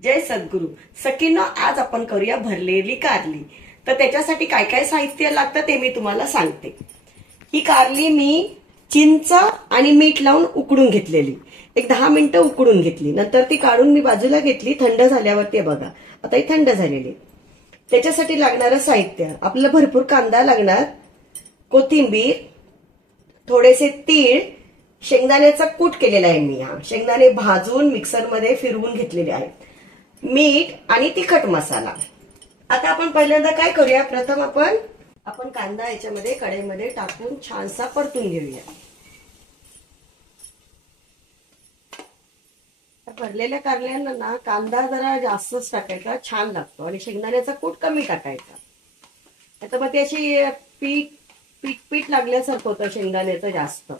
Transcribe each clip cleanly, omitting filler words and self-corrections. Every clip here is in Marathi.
जय सद्गुरू. सखींनो, आज आपण करूया भरलेली कारली. तर त्याच्यासाठी काय काय साहित्य लागतं ते मी तुम्हाला सांगते. ही कारली मी चिंच आणि मीठ लावून उकडून घेतलेली, एक 10 मिनिटं उकडून घेतली. नंतर ती काढून मी बाजूला घेतली. थंड झाल्यावरती बघा आता ही थंड झालेली. त्याच्यासाठी लागणारं साहित्य आपल्याला भरपूर कांदा लागणार, कोथिंबीर, थोडेसे तीळ, शेंगदाण्याचा कूट केलेला आहे मी. शेंगदाणे भाजून मिक्सरमध्ये फिरवून घेतलेले आहेत, मीठ आणि तिखट मसाला. आता आपण पहिल्यांदा काय करूया, प्रथम आपण कांदा याच्यामध्ये कढईमध्ये टाकून छानसा परतून घेऊया. भरलेल्या कारल्यांना ना कांदा जरा जास्तच टाकायचा, छान लागतो, आणि शेंगदाण्याचा कूट कमी टाकायचा. आता मग ती अशी पीठ लागल्यासारखं होतं शेंगदाण्याचं जास्त,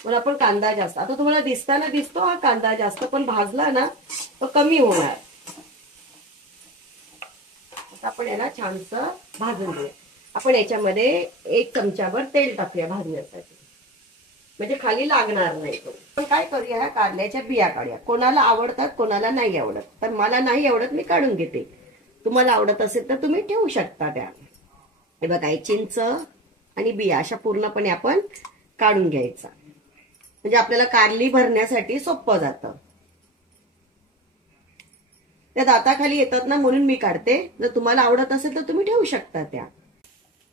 पण आपण कांदा जास्त. आता तुम्हाला दिसतो हा कांदा जास्त, पण भाजला ना तो कमी होणार. आता आपण याला छानसं भाजून घेऊया. आपण याच्यामध्ये 1 चमचाभर तेल टाकूया भाजण्यासाठी, म्हणजे खाली लागणार नाही. पण काय करूया, ह्या कारल्याच्या बिया काढूया. कोणाला आवडतात कोणाला नाही आवडत, तर मला नाही आवडत, मी काढून घेते. तुम्हाला आवडत असेल तर तुम्ही ठेवू शकता त्या. हे बघा, चिंच आणि बिया अशा पूर्णपणे आपण काढून घ्यायचा, म्हणजे आपल्याला कारली भरण्यासाठी सोपं जातं. त्या दाताखाली येतात ना, म्हणून मी काढते. जर तुम्हाला आवडत असेल तर तुम्ही ठेवू शकता त्या.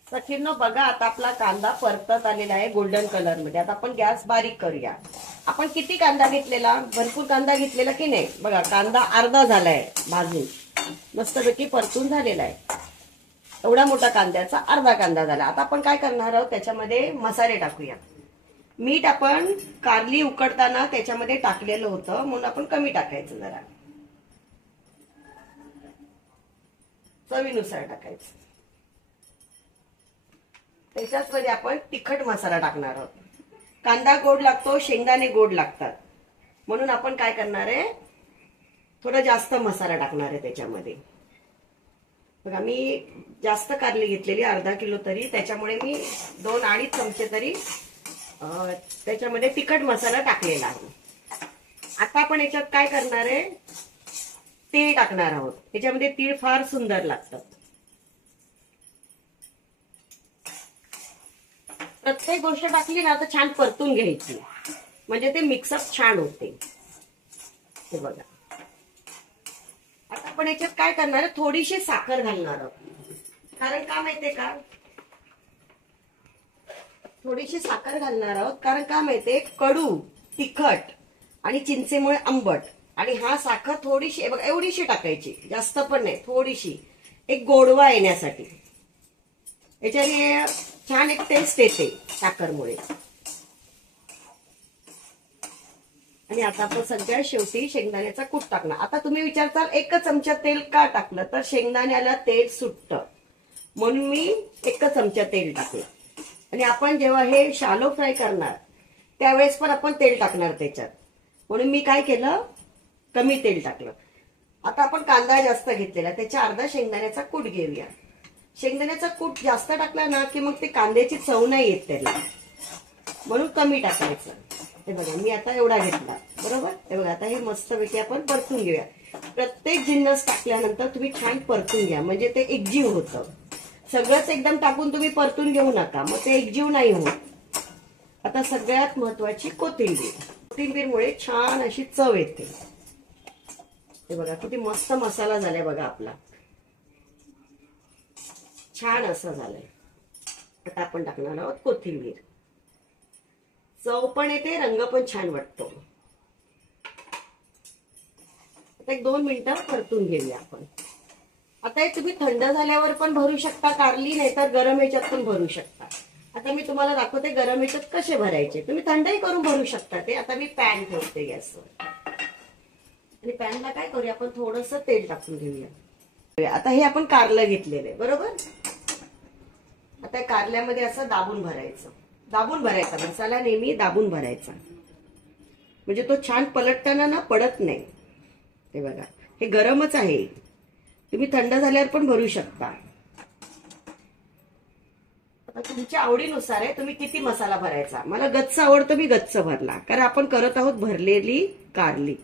सखींनो, बघा आता आपला कांदा परतत आलेला आहे गोल्डन कलर मध्ये. आता आपण गॅस बारीक करूया. आपण किती कांदा घेतलेला, भरपूर कांदा घेतलेला की नाही. बघा, कांदा अर्धा झालाय भाजून, मस्तपैकी परतून झालेला आहे. एवढा मोठा कांद्याचा अर्धा कांदा झाला. आता आपण काय करणार आहोत, त्याच्यामध्ये मसाले टाकूया. मीठ आपण कारली उकडताना त्याच्यामध्ये टाकलेलं होतं, म्हणून आपण कमी टाकायचं, जरा चवीनुसार टाकायचं. त्याच्याचमध्ये आपण तिखट मसाला टाकणार आहोत. कांदा गोड लागतो, शेंगदाणे गोड लागतात, म्हणून आपण काय करणार आहे, थोडा जास्त मसाला टाकणार आहे त्याच्यामध्ये. बघा, मी जास्त कारली घेतलेली, अर्धा किलो तरी, त्याच्यामुळे मी 2-2.5 चमचे तरी त्याच्यामध्ये तिखट मसाला टाकलेला आहे. आता आपण याच्यात काय करणार आहे, तीळ टाकणार आहोत. याच्यामध्ये तीळ फार सुंदर लागतात. प्रत्येक गोष्ट टाकली ना तर छान परतून घ्यायची, म्हणजे ते मिक्सअप छान होते. हे बघा, आता आपण याच्यात काय करणार आहे, थोडीशी साखर घालणार आहोत. कारण का माहितीये का, थोडीशी साखर घालणार आहोत कारण का माहितीये, कडू, तिखट आणि चिंचेमुळे आंबट, आणि हा साखर थोडीशी, बघा एवढीशी टाकायची, जास्त पण नाही, थोडीशी, एक गोडवा येण्यासाठी. याच्याने छान एक टेस्ट येते साखरमुळे. आणि आता आपण सगळ्या शेवटी शेंगदाण्याचा कूट टाकणार. आता तुम्ही विचारताल 1 चमचा तेल का टाकलं, तर शेंगदाण्याला तेल सुटतं म्हणून मी 1 चमचा तेल टाकलं. आणि आपण जेव्हा हे शालो फ्राय करणार त्यावेळेस पण आपण तेल टाकणार त्याच्यात, म्हणून मी काय केलं, कमी तेल टाकलं. आता आपण कांदा जास्त घेतलेला, त्याच्या अर्धा शेंगदाण्याचा कूट घेऊया. शेंगदाण्याचा कूट जास्त टाकला ना की मग ते कांद्याची चव नाही येत त्याला, म्हणून कमी टाकायचं. हे बघा, मी आता एवढा घेतला, बरोबर. हे बघा, आता हे मस्तपैकी आपण परतून घेऊया. प्रत्येक जिन्नस टाकल्यानंतर तुम्ही छान परतून घ्या, म्हणजे ते एकजीव होतं. सगळंच एकदम टाकून तुम्ही परतून घेऊ नका, मग ते एकजीव नाही होत. आता सगळ्यात महत्वाची कोथिंबीरमुळे छान अशी चव येते. हे बघा, किती मस्त मसाला झालाय बघा आपला, छान असा झालाय. आता आपण टाकणार आहोत कोथिंबीर. चव पण येते, रंग पण छान वाटतो. आता 1-2 मिनिटं परतून घेऊया आपण. आता हे तुम्ही थंड झाल्यावर पण भरू शकता कारली, नाही तर गरम ह्याच्यात पण भरू शकता. आता मी तुम्हाला दाखवते गरम ह्याच्यात कसे भरायचे. तुम्ही थंडही करून भरू शकता ते. आता मी पॅन ठेवते गॅसवर, आणि पॅनला काय करूया, आपण थोडंसं तेल टाकून घेऊया. आता हे आपण कारलं घेतलेलं आहे, बरोबर. आता कारल्यामध्ये असं दाबून भरायचा मसाला, नेहमी दाबून भरायचा, म्हणजे तो छान पलटताना ना पडत नाही. हे बघा, हे गरमच आहे, तुम्ही थंड झाल्यावर पण भरू शकता. आता तुमच्या आवडीनुसार आहे, तुम्ही किती मसाला भरायचा. मला गच्च आवडतो, मी गच्च भरला, कारण आपण करत आहोत भरलेली कारली.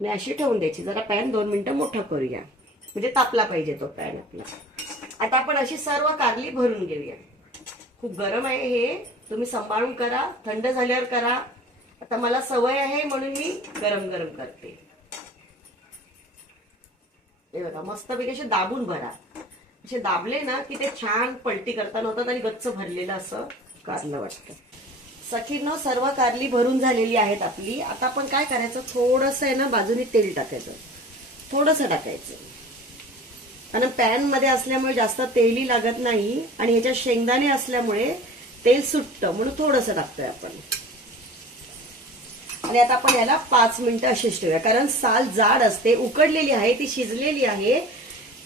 आणि अशी ठेवून द्यायची. जरा पॅन 2 मिनिटं मोठं करूया, म्हणजे तापला पाहिजे तो पॅन आपला. आता आपण अशी सर्व कारली भरून घेऊया. खूप गरम आहे हे, तुम्ही सांभाळून करा, थंड झाल्यावर करा. आता मला सवय आहे म्हणून मी गरम गरम करते. हे बघा, मस्तपैकी असे दाबून भरा. असे दाबले ना की ते छान पलटी करताना होतात आणि गच्च भरलेलं असं कारलं वाटतं. सखींनो, सर्व कारली भरून झालेली आहेत आपली. आता आपण काय करायचं, थोडंसं आहे ना बाजूने तेल टाकायचं, थोडंसं टाकायचं. कारण पॅन मध्ये असल्यामुळे जास्त तेलही लागत नाही आणि ह्याच्यात शेंगदाणे असल्यामुळे तेल सुटतं, म्हणून थोडंसं टाकतोय आपण. आणि आता आपण याला 5 मिनिटं अशीच ठेवूया, कारण साल जाड असते. उकडलेली आहे, ती शिजलेली आहे,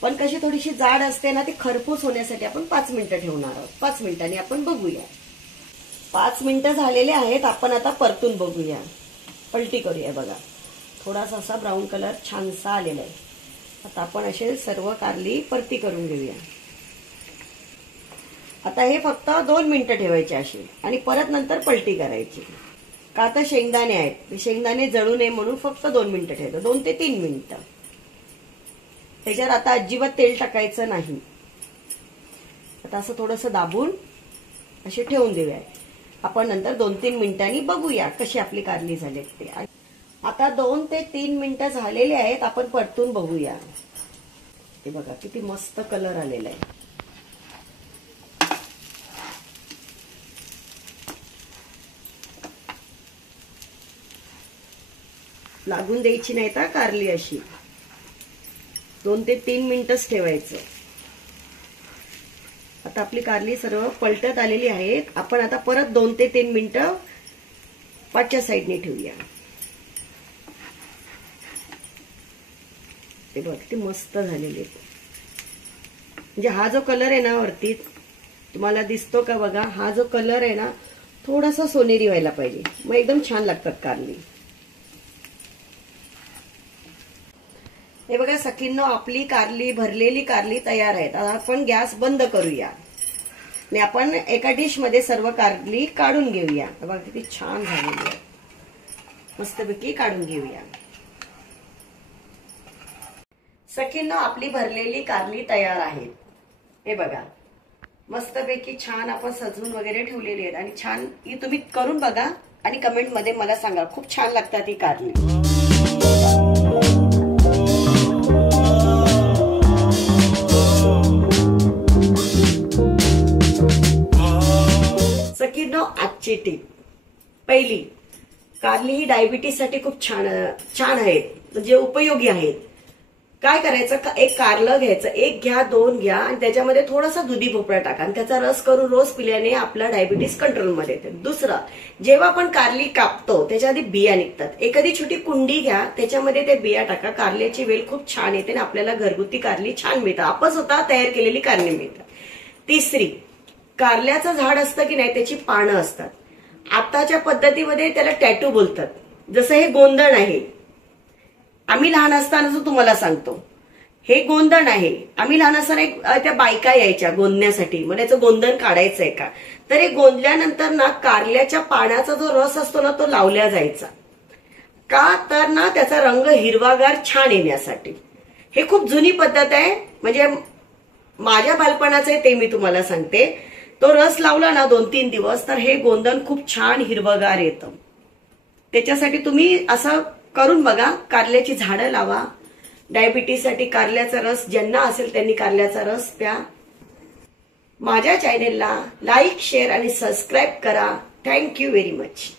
पण कशी थोडीशी जाड असते ना, ती खरपूस होण्यासाठी आपण 5 मिनिटं ठेवणार आहोत. 5 मिनिटांनी आपण बघूया. 5 मिनिटं झालेले आहेत. आपण आता परतून बघूया, पलटी करूया. बघा, थोडासा असा ब्राऊन कलर छानसा आलेला आहे. आता आपण असे सर्व कारली परती करून घेऊया. आता हे फक्त 2 मिनिटं ठेवायचे अशी, आणि परत नंतर पलटी करायची. का तर शेंगदाणे आहेत, शेंगदाणे जळू नये म्हणून फक्त 2 मिनिटं ठेवायचं, 2 ते 3 मिनिटं. त्याच्यावर आता अजिबात तेल टाकायचं नाही. आता असं थोडंसं दाबून असे ठेवून देऊया. आपण नंतर 2-3 मिनिटांनी बघूया कशी आपली कारली झाली ते. आता 2 ते 3 मिनिटं झालेले आहेत. आपण परतून बघूया. हे बघा, किती मस्त कलर आलेला आहे. लागून द्यायची नाही तर कारली अशी. 2 ते 3 मिनिटच ठेवायचं. आता आपली कारली सर्व पलटत आलेली आहे. आपण आता परत 2 ते 3 मिनिटं पाठच्या साईडने ठेवूया. ते बघ, किती मस्त झालेली आहे. म्हणजे हा जो कलर आहे ना वरती तुम्हाला दिसतो का बघा, हा जो कलर आहे ना थोडासा सोनेरी व्हायला पाहिजे, मग एकदम छान लागतात कारली. हे बघा सखींनो, आपली कारली, भरलेली कारली तयार आहेत. आता आपण गॅस बंद करूया आणि आपण एका डिश मध्ये सर्व कारली काढून घेऊया. बघा किती छान झालेली आहे, मस्तपैकी काढून घेऊया. सखींनो, आपली भरलेली कारली तयार आहे. हे बघा, मस्तपैकी छान आपण सजवून वगैरे ठेवलेली आहेत. आणि छान ही तुम्ही करून बघा आणि कमेंट मध्ये मला सांगा, खूप छान लागतात ही कारली. सखींनो, आजची टीप पहिली, कारली ही डायबिटीस साठी खूप छान आहेत, म्हणजे उपयोगी आहेत. काय करायचं, एक कारलं घ्यायचं, 1 घ्या 2 घ्या आणि त्याच्यामध्ये थोडासा दुधी भोपळा टाका आणि त्याचा रस करून रोज पिल्याने आपला डायबिटीस कंट्रोलमध्ये येते. दुसरं, जेव्हा आपण कारली कापतो त्याच्या आधी बिया निघतात. एखादी छोटी कुंडी घ्या, त्याच्यामध्ये ते बिया टाका. कारल्याची वेल खूप छान येते आणि आपल्याला घरगुती कारली छान मिळतात, आपण स्वतः तयार केलेली कारली मिळतात. तिसरी, कारल्याचं झाड असतं की नाही, त्याची पानं असतात. आताच्या पद्धतीमध्ये त्याला टॅटू बोलतात. जसं हे गोंधण आहे, आम्ही लहान असताना तुम्हाला सांगतो, हे गोंधण आहे. आम्ही लहान असताना त्या बायका यायच्या गोंदण्यासाठी, मग त्याचं गोंधण काढायचंय का, तर हे गोंदल्यानंतर ना कारल्याच्या पाण्याचा जो रस असतो ना तो लावला जायचा. का तर ना त्याचा रंग हिरवागार छान येण्यासाठी. हे खूप जुनी पद्धत आहे, म्हणजे माझ्या बालपणाचं आहे ते मी तुम्हाला सांगते. तो रस लावला ना 2-3 दिवस तर हे गोंधण खूप छान हिरवगार येतं. त्याच्यासाठी तुम्ही असं करून बघा. कारल्याची झाडं लावा. डायबिटीससाठी कारल्याचा रस ज्यांना असेल त्यांनी कारल्याचा रस प्या. माझ्या चॅनेलला लाईक, शेअर आणि सबस्क्राईब करा. Thank you very much.